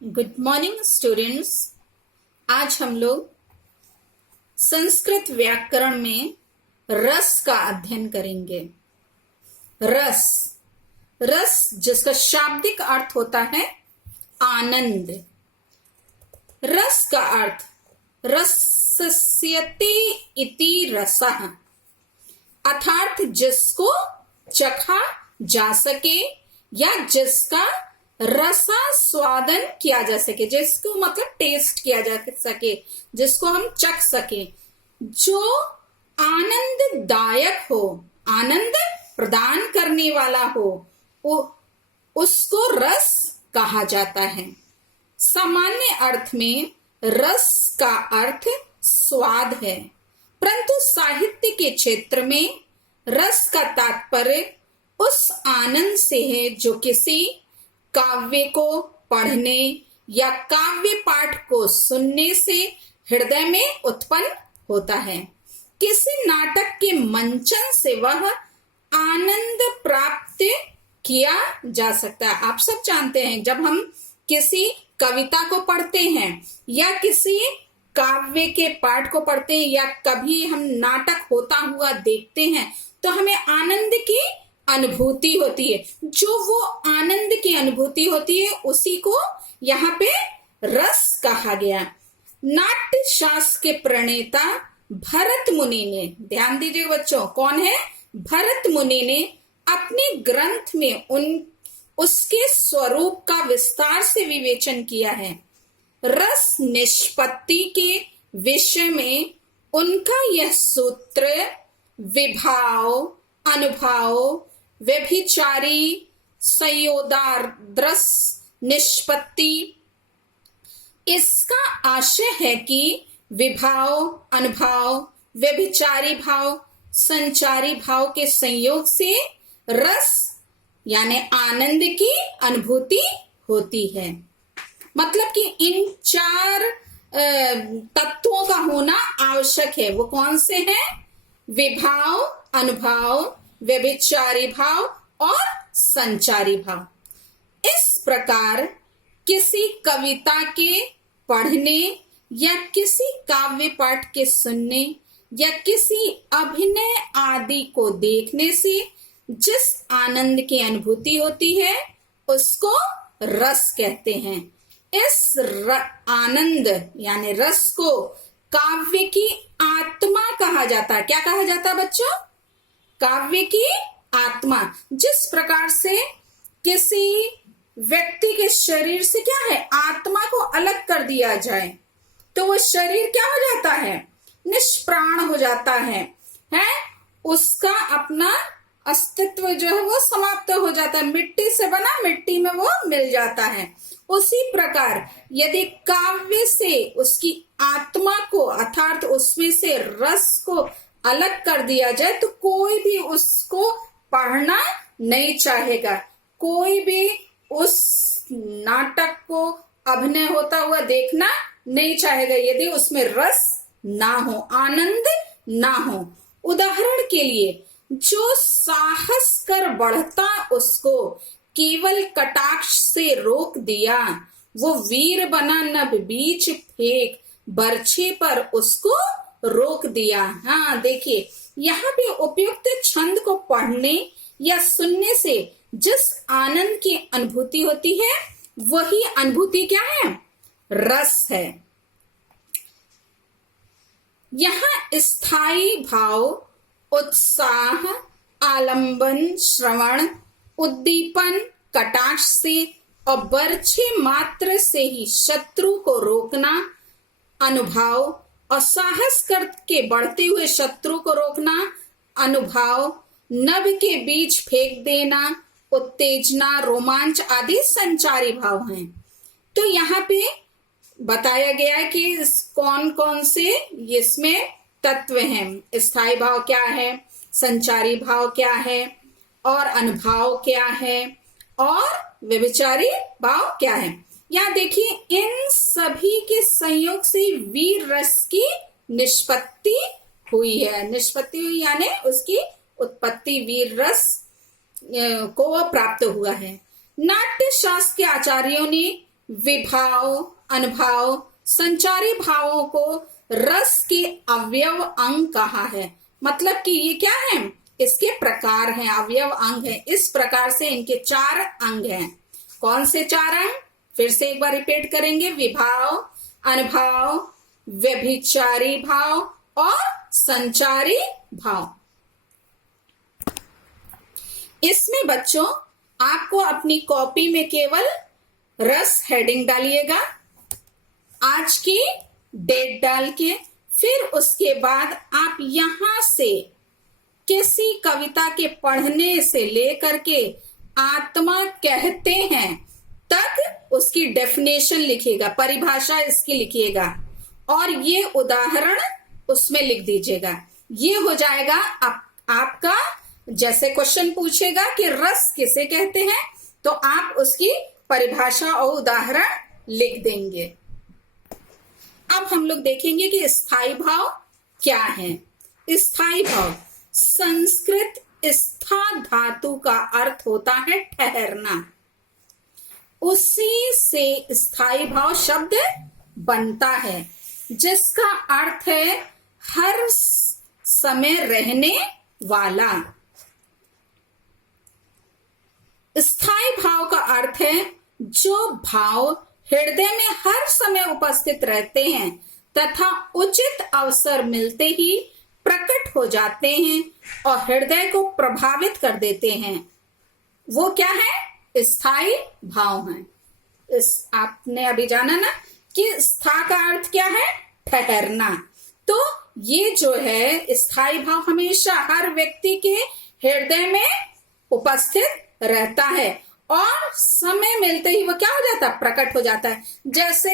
Good morning students. आज हम लोग संस्कृत व्याकरण में रस का अध्ययन करेंगे। रस रस जिसका शाब्दिक अर्थ होता है आनंद। रस का अर्थ रसस्यति इति रसः, अर्थात जिसको चखा जा सके या जिसका रसास्वादन किया जा सके, जिसको मतलब टेस्ट किया जा सके, जिसको हम चख सके, जो आनंददायक हो, आनंद प्रदान करने वाला हो, उसको रस कहा जाता है। सामान्य अर्थ में रस का अर्थ स्वाद है, परंतु साहित्य के क्षेत्र में रस का तात्पर्य उस आनंद से है जो किसी काव्य को पढ़ने या काव्य पाठ को सुनने से हृदय में उत्पन्न होता है। किसी नाटक के मंचन से वह आनंद प्राप्त किया जा सकता है। आप सब जानते हैं, जब हम किसी कविता को पढ़ते हैं या किसी काव्य के पाठ को पढ़ते हैं या कभी हम नाटक होता हुआ देखते हैं तो हमें आनंद की अनुभूति होती है। जो वो आनंद की अनुभूति होती है उसी को यहाँ पे रस कहा गया। नाट्य शास्त्र के प्रणेता भरत मुनि ने, ध्यान दीजिएगा बच्चों, कौन है? भरत मुनि ने अपने ग्रंथ में उसके स्वरूप का विस्तार से विवेचन किया है। रस निष्पत्ति के विषय में उनका यह सूत्र विभाव, अनुभाव, व्यभिचारी, संयोदार्द्रस निष्पत्ति, इसका आशय है कि विभाव, अनुभाव, व्यभिचारी भाव, संचारी भाव के संयोग से रस यानी आनंद की अनुभूति होती है। मतलब कि इन चार तत्वों का होना आवश्यक है। वो कौन से हैं? विभाव, अनुभाव, व्यभिचारी भाव और संचारी भाव। इस प्रकार किसी कविता के पढ़ने या किसी काव्य पाठ के सुनने या किसी अभिनय आदि को देखने से जिस आनंद की अनुभूति होती है उसको रस कहते हैं। इस आनंद यानी रस को काव्य की आत्मा कहा जाता है। क्या कहा जाता है बच्चों? काव्य की आत्मा। जिस प्रकार से किसी व्यक्ति के शरीर से क्या है, आत्मा को अलग कर दिया जाए तो वो शरीर क्या हो जाता है? निष्प्राण हो जाता है। उसका अपना अस्तित्व जो है वो समाप्त हो जाता है। मिट्टी से बना मिट्टी में वो मिल जाता है। उसी प्रकार यदि काव्य से उसकी आत्मा को अर्थात उसमें से रस को अलग कर दिया जाए तो कोई भी उसको पढ़ना नहीं चाहेगा। कोई भी उस नाटक को अभिनय होता हुआ देखना नहीं चाहेगा यदि उसमें रस ना हो, आनंद ना हो। उदाहरण के लिए, जो साहस कर बढ़ता उसको केवल कटाक्ष से रोक दिया, वो वीर बना नभ बीच फेंक, बरछे पर उसको रोक दिया। हाँ देखिए, यहाँ पे उपयुक्त छंद को पढ़ने या सुनने से जिस आनंद की अनुभूति होती है वही अनुभूति क्या है? रस है। यहाँ स्थायी भाव, उत्साह, आलंबन, श्रवण, उद्दीपन, कटाक्ष से और बरछे मात्र से ही शत्रु को रोकना, अनुभाव, और साहस करके बढ़ते हुए शत्रु को रोकना, अनुभाव, नभ के बीच फेंक देना, उत्तेजना, रोमांच आदि संचारी भाव हैं। तो यहाँ पे बताया गया है कि कौन कौन से इसमें तत्व हैं। स्थायी भाव क्या है, संचारी भाव क्या है, और अनुभाव क्या है, और व्यभिचारी भाव क्या है। यहाँ देखिए, इन सभी के संयोग से वीर रस की निष्पत्ति हुई है। निष्पत्ति हुई यानी उसकी उत्पत्ति वीर रस को प्राप्त हुआ है। नाट्य शास्त्र के आचार्यों ने विभाव, अनुभाव, संचारी भावों को रस के अवयव अंग कहा है। मतलब कि ये क्या है, इसके प्रकार हैं, अवयव अंग है। इस प्रकार से इनके 4 अंग हैं। कौन से 4 अंग, फिर से एक बार रिपीट करेंगे। विभाव, अनुभाव, व्यभिचारी भाव और संचारी भाव। इसमें बच्चों आपको अपनी कॉपी में केवल रस हेडिंग डालिएगा, आज की डेट डाल के, फिर उसके बाद आप यहां से किसी कविता के पढ़ने से लेकर के आत्मा कहते हैं तक उसकी डेफिनेशन लिखिएगा, परिभाषा इसकी लिखिएगा और ये उदाहरण उसमें लिख दीजिएगा। ये हो जाएगा आपका, जैसे क्वेश्चन पूछेगा कि रस किसे कहते हैं तो आप उसकी परिभाषा और उदाहरण लिख देंगे। अब हम लोग देखेंगे कि स्थायी भाव क्या है। स्थायी भाव, संस्कृत स्था धातु का अर्थ होता है ठहरना, उसी से स्थायी भाव शब्द बनता है, जिसका अर्थ है हर समय रहने वाला। स्थायी भाव का अर्थ है जो भाव हृदय में हर समय उपस्थित रहते हैं तथा उचित अवसर मिलते ही प्रकट हो जाते हैं और हृदय को प्रभावित कर देते हैं, वो क्या है, स्थायी भाव है। इस आपने अभी जाना ना कि स्था का अर्थ क्या है, ठहरना। तो ये जो है स्थायी भाव हमेशा हर व्यक्ति के हृदय में उपस्थित रहता है और समय मिलते ही वो क्या हो जाता है, प्रकट हो जाता है। जैसे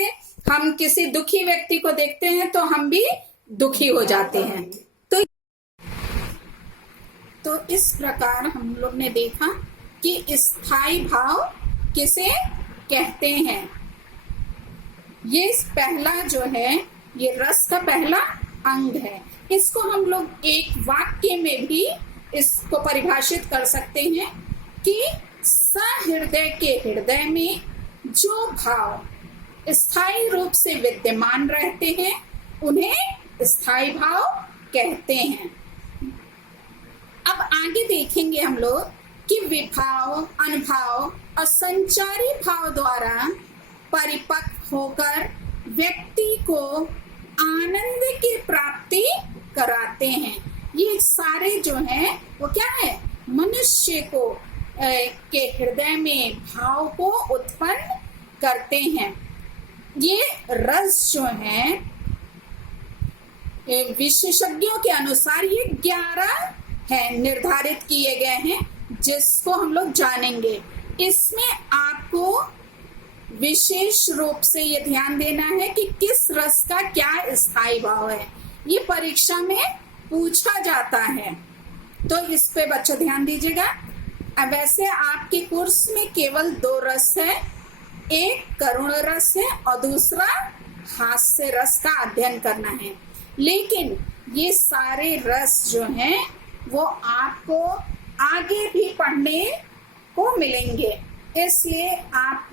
हम किसी दुखी व्यक्ति को देखते हैं तो हम भी दुखी हो जाते हैं। तो इस प्रकार हम लोग ने देखा कि स्थायी भाव किसे कहते हैं। ये पहला जो है ये रस का पहला अंग है। इसको हम लोग एक वाक्य में भी इसको परिभाषित कर सकते हैं कि सहृदय के हृदय में जो भाव स्थायी रूप से विद्यमान रहते हैं उन्हें स्थायी भाव कहते हैं। अब आगे देखेंगे हम लोग कि विभाव, अनुभाव और संचारी भाव द्वारा परिपक्व होकर व्यक्ति को आनंद की प्राप्ति कराते हैं। ये सारे जो हैं वो क्या है, मनुष्य को के हृदय में भाव को उत्पन्न करते हैं। ये रस जो है विशेषज्ञों के अनुसार ये 11 है निर्धारित किए गए हैं, जिसको हम लोग जानेंगे। इसमें आपको विशेष रूप से ये ध्यान देना है कि किस रस का क्या स्थायी भाव है। ये परीक्षा में पूछा जाता है, तो इस पे बच्चों ध्यान दीजिएगा। अब वैसे आपके कोर्स में केवल 2 रस है, एक करुण रस है और दूसरा हास्य रस का अध्ययन करना है। लेकिन ये सारे रस जो हैं वो आपको आगे भी पढ़ने को मिलेंगे, इसलिए आप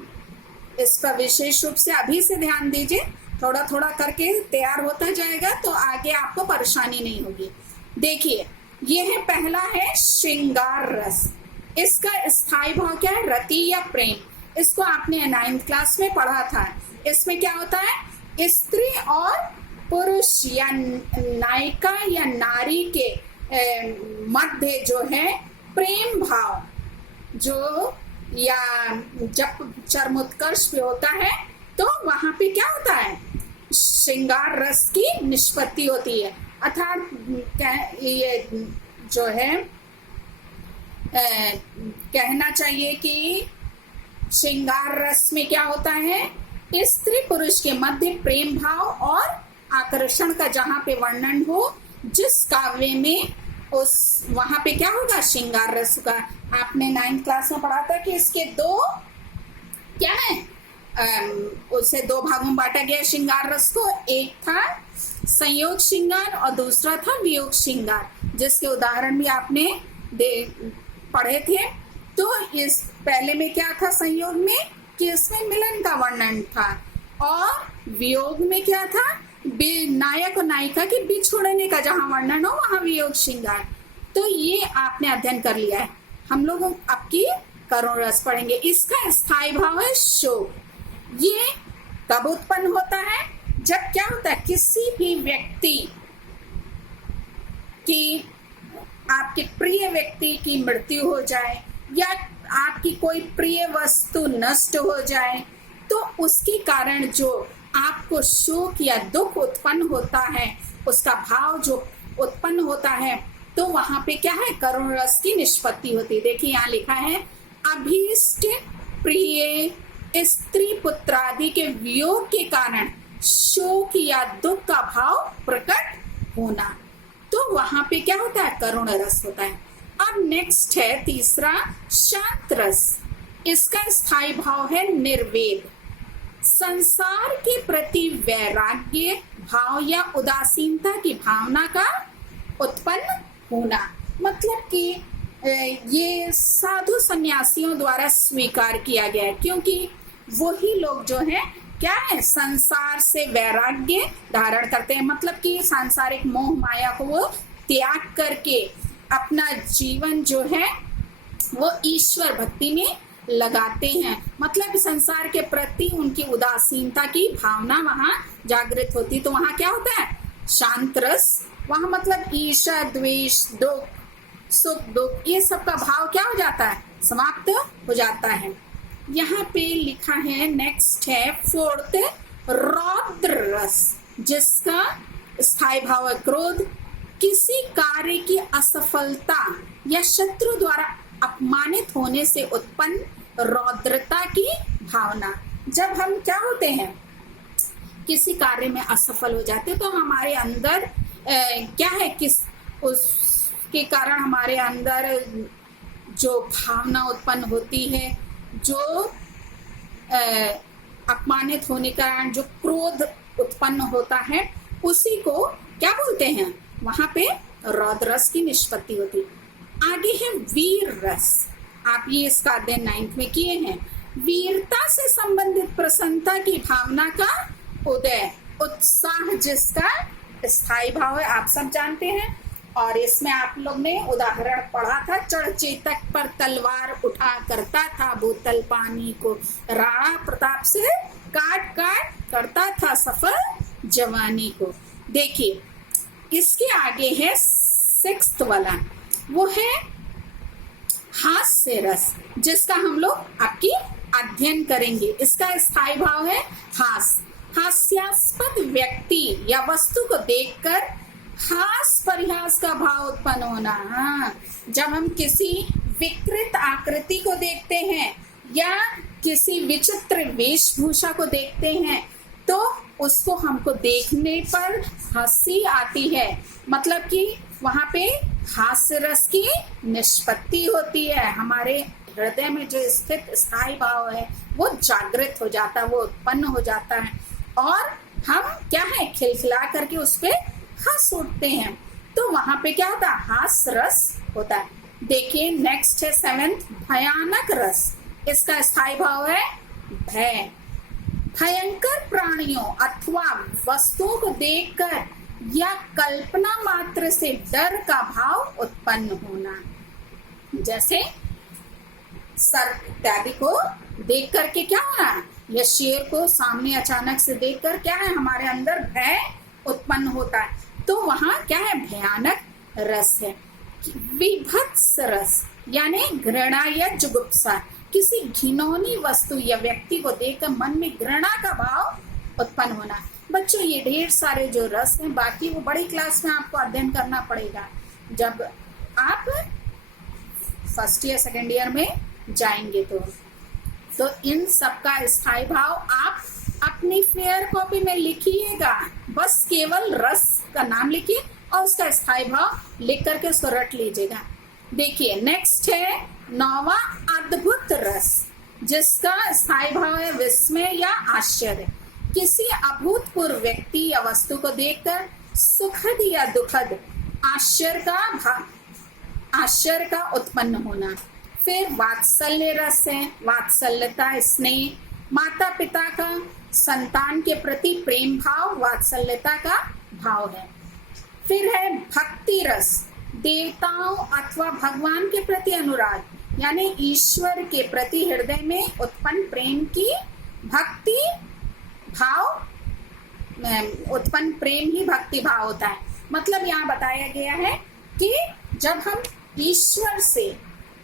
इस पर विशेष रूप से अभी से ध्यान दीजिए। थोड़ा थोड़ा करके तैयार होता जाएगा तो आगे आपको परेशानी नहीं होगी। देखिए, ये है पहला है श्रृंगार रस। इसका स्थायी भाव क्या है, रति या प्रेम। इसको आपने 9th क्लास में पढ़ा था। इसमें क्या होता है, स्त्री और पुरुष या नायिका या नारी के मध्य जो है प्रेम भाव, जो या जब चरमोत्कर्ष पे होता है तो वहां पे क्या होता है, श्रृंगार रस की निष्पत्ति होती है। अर्थात ये जो है कहना चाहिए कि श्रृंगार रस में क्या होता है, स्त्री पुरुष के मध्य प्रेम भाव और आकर्षण का जहां पे वर्णन हो, जिस काव्य में उस वहां पे क्या होगा, श्रृंगार रस का। आपने 9th क्लास में पढ़ा था कि इसके 2 क्या है, उसे 2 भागों में बांटा गया श्रृंगार रस को। एक था संयोग श्रृंगार और दूसरा था वियोग श्रृंगार, जिसके उदाहरण भी आपने पढ़े थे। तो इस पहले में क्या था, संयोग में जबकि इसमें मिलन का वर्णन था। और वियोग में क्या था, नायक और नायिका के बिछुड़ने का जहां वर्णन हो वहां वियोग श्रृंगार। तो ये आपने अध्ययन कर लिया है। हम लोग आपकी करुण रस पढ़ेंगे। इसका स्थायी भाव है शोक। ये कब उत्पन्न होता है, जब क्या होता है, किसी भी व्यक्ति की, आपके प्रिय व्यक्ति की मृत्यु हो जाए या आपकी कोई प्रिय वस्तु नष्ट हो जाए, तो उसके कारण जो आपको शोक या दुख उत्पन्न होता है, उसका भाव जो उत्पन्न होता है, तो वहां पे क्या है, करुण रस की निष्पत्ति होती है। देखिए यहाँ लिखा है, अभीष्ट प्रिय स्त्री पुत्र आदि के वियोग के कारण शोक या दुख का भाव प्रकट होना, तो वहां पे क्या होता है, करुण रस होता है। अब नेक्स्ट है तीसरा, शांत रस। इसका स्थायी भाव है निर्वेद। संसार के प्रति वैराग्य भाव या उदासीनता की भावना का उत्पन्न होना। मतलब कि ये साधु सन्यासियों द्वारा स्वीकार किया गया है, क्योंकि वही लोग जो है क्या है, संसार से वैराग्य धारण करते हैं। मतलब कि सांसारिक मोह माया को वो त्याग करके अपना जीवन जो है वो ईश्वर भक्ति में लगाते हैं। मतलब संसार के प्रति उनकी उदासीनता की भावना वहां जागृत होती, तो वहां क्या होता है, शांत रस। वहां मतलब ईर्ष्या द्वेष दुख सुख दुख ये सब का भाव क्या हो जाता है, समाप्त हो जाता है। यहाँ पे लिखा है, नेक्स्ट है फोर्थ, रौद्र रस, जिसका स्थायी भाव है क्रोध। किसी कार्य की असफलता या शत्रु द्वारा अपमानित होने से उत्पन्न रौद्रता की भावना। जब हम क्या होते हैं, किसी कार्य में असफल हो जाते, तो हमारे अंदर क्या है, किस उसके कारण हमारे अंदर जो भावना उत्पन्न होती है, जो अपमानित होने के कारण जो क्रोध उत्पन्न होता है, उसी को क्या बोलते हैं, वहां पे रौद्र रस की निष्पत्ति होती। आगे है वीर रस। आप ये इसका अध्ययन 9th में किए हैं। वीरता से संबंधित प्रसन्नता की भावना का उदय, उत्साह जिसका स्थायी भाव है, आप सब जानते हैं। और इसमें आप लोग ने उदाहरण पढ़ा था, चढ़ चेतक पर तलवार उठा करता था बोतल पानी को, राणा प्रताप से काट काट करता था सफल जवानी को। देखिए इसके आगे है 6th वाला, वो है हास्य रस, जिसका हम लोग आपकी अध्ययन करेंगे। इसका स्थायी भाव है हास्यास्पद व्यक्ति या वस्तु को देखकर हास परिहास का भाव उत्पन्न होना। हाँ, जब हम किसी विकृत आकृति को देखते हैं या किसी विचित्र वेशभूषा को देखते हैं, तो उसको हमको देखने पर हंसी आती है। मतलब कि वहां पे हास्य रस की निष्पत्ति होती है। हमारे हृदय में जो स्थित स्थायी भाव है वो जागृत हो जाता है, वो उत्पन्न हो जाता है, और हम क्या है, खिलखिला करके उस पे हंस उठते हैं। तो वहां पे क्या होता है, हास्य रस होता है। देखिए नेक्स्ट है 7th, भयानक रस। इसका स्थायी भाव है भय। भयंकर प्राणियों अथवा वस्तुओं को देखकर या कल्पना मात्र से डर का भाव उत्पन्न होना। जैसे सर्प इत्यादि को देख करके क्या होना, या शेर को सामने अचानक से देखकर क्या है, हमारे अंदर भय उत्पन्न होता है। तो वहां क्या है, भयानक रस है। विभत्स रस यानी घृणा या जुगुप्सा, किसी घिनौनी वस्तु या व्यक्ति को देखकर मन में घृणा का भाव उत्पन्न होना। बच्चों ये ढेर सारे जो रस हैं, बाकी वो बड़ी क्लास में आपको अध्ययन करना पड़ेगा जब आप 1st ईयर 2nd ईयर में जाएंगे। तो इन सब का स्थायी भाव आप अपनी फेयर कॉपी में लिखिएगा। बस केवल रस का नाम लिखिए और उसका स्थायी भाव लिख करके उसको रट लीजिएगा। देखिए नेक्स्ट है 9वां, अद्भुत रस, जिसका स्थायी भाव है विस्मय या आश्चर्य। किसी अभूतपूर्व व्यक्ति या वस्तु को देखकर सुखद या दुखद आश्चर्य का उत्पन्न होना। फिर वात्सल्य रस है, वात्सल्यता स्नेह माता पिता का संतान के प्रति प्रेम भाव, वात्सल्यता का भाव है। फिर है भक्ति रस, देवताओं अथवा भगवान के प्रति अनुराग, यानी ईश्वर के प्रति हृदय में उत्पन्न प्रेम की भक्ति भाव, उत्पन्न प्रेम ही भक्ति भाव होता है। मतलब यहाँ बताया गया है कि जब हम ईश्वर से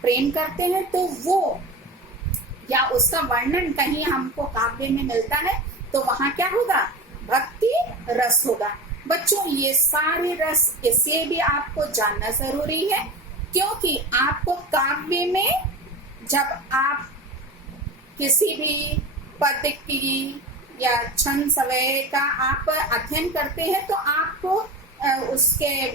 प्रेम करते हैं तो वो, या उसका वर्णन कहीं हमको काव्य में मिलता है तो वहां क्या होगा, भक्ति रस होगा। बच्चों ये सारे रस इसलिए भी आपको जानना जरूरी है क्योंकि आपको काव्य में जब आप किसी भी पद की या छंद सवय का आप अध्ययन करते हैं तो आपको उसके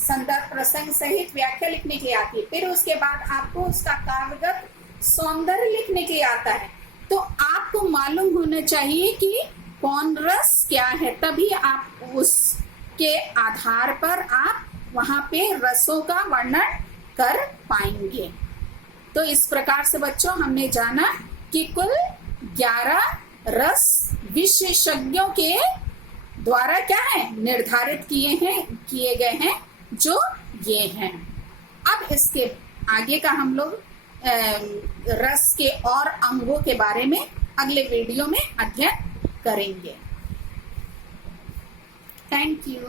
संदर्भ प्रसंग सहित व्याख्या लिखने के लिए आती है। फिर उसके बाद आपको उसका काव्यगत सौंदर्य लिखने के लिए आता है। तो आपको मालूम होना चाहिए कि कौन रस क्या है, तभी आप उसके आधार पर आप वहां पे रसों का वर्णन कर पाएंगे। तो इस प्रकार से बच्चों हमने जाना कि कुल 11 रस विशेषज्ञों के द्वारा क्या है निर्धारित किए गए हैं, जो ये हैं। अब इसके आगे का हम लोग रस के और अंगों के बारे में अगले वीडियो में अध्ययन करेंगे। Thank you.